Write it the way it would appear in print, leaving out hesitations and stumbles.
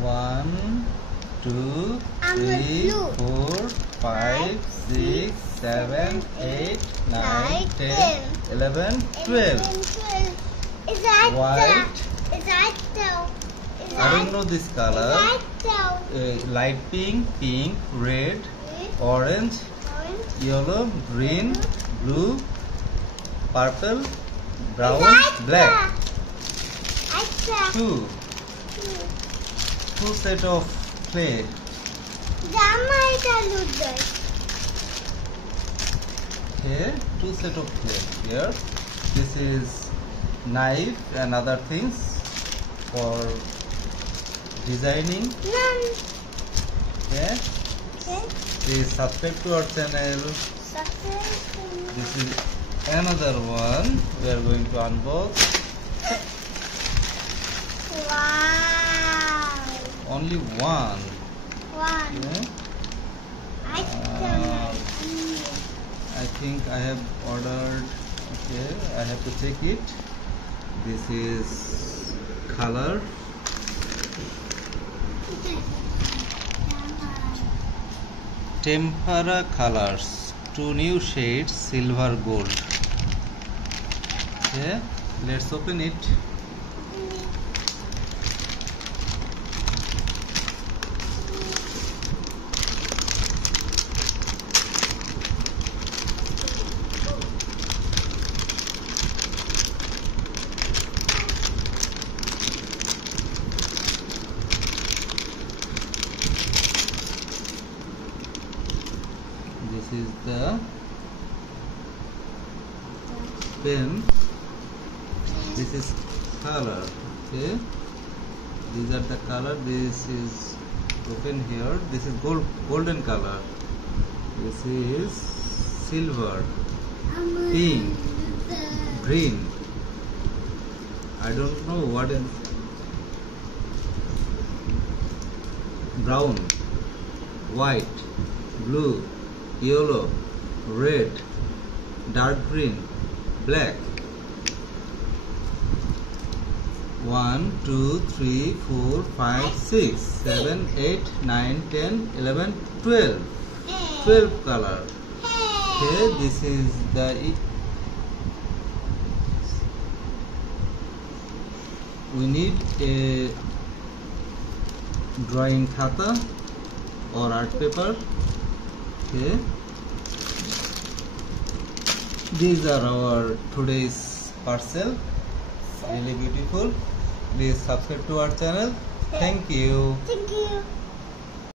Wow. 1, 2, 3, 4, 5, 6, 7, 8, 9, 10, 11, 12. Is that White. Is that I don't know this color. Light pink, pink, red, orange, yellow, green, blue, purple, brown, black. Two set of clay. Here, 2 set of clay. Here, this is knife and other things for designing. Okay. Please subscribe to our channel. This is another one we are going to unbox. Wow. Only one. Okay. I think I have ordered. Okay, I have to check it. This is color. Tempera colors, 2 new shades, silver gold. Okay, let's open it. This is the pen. This is color. Okay, these are the color. This is open here. This is golden color. This is silver, pink, green. I don't know what is brown, white, blue, yellow, red, dark green, black. 1, 2, 3, 4, 5, 6, 7, 8, 9, 10, 11, 12. 12 color. Okay, this is the we need a drawing khata or art paper. Okay, these are our today's parcel. Really beautiful. Please subscribe to our channel. Thank you.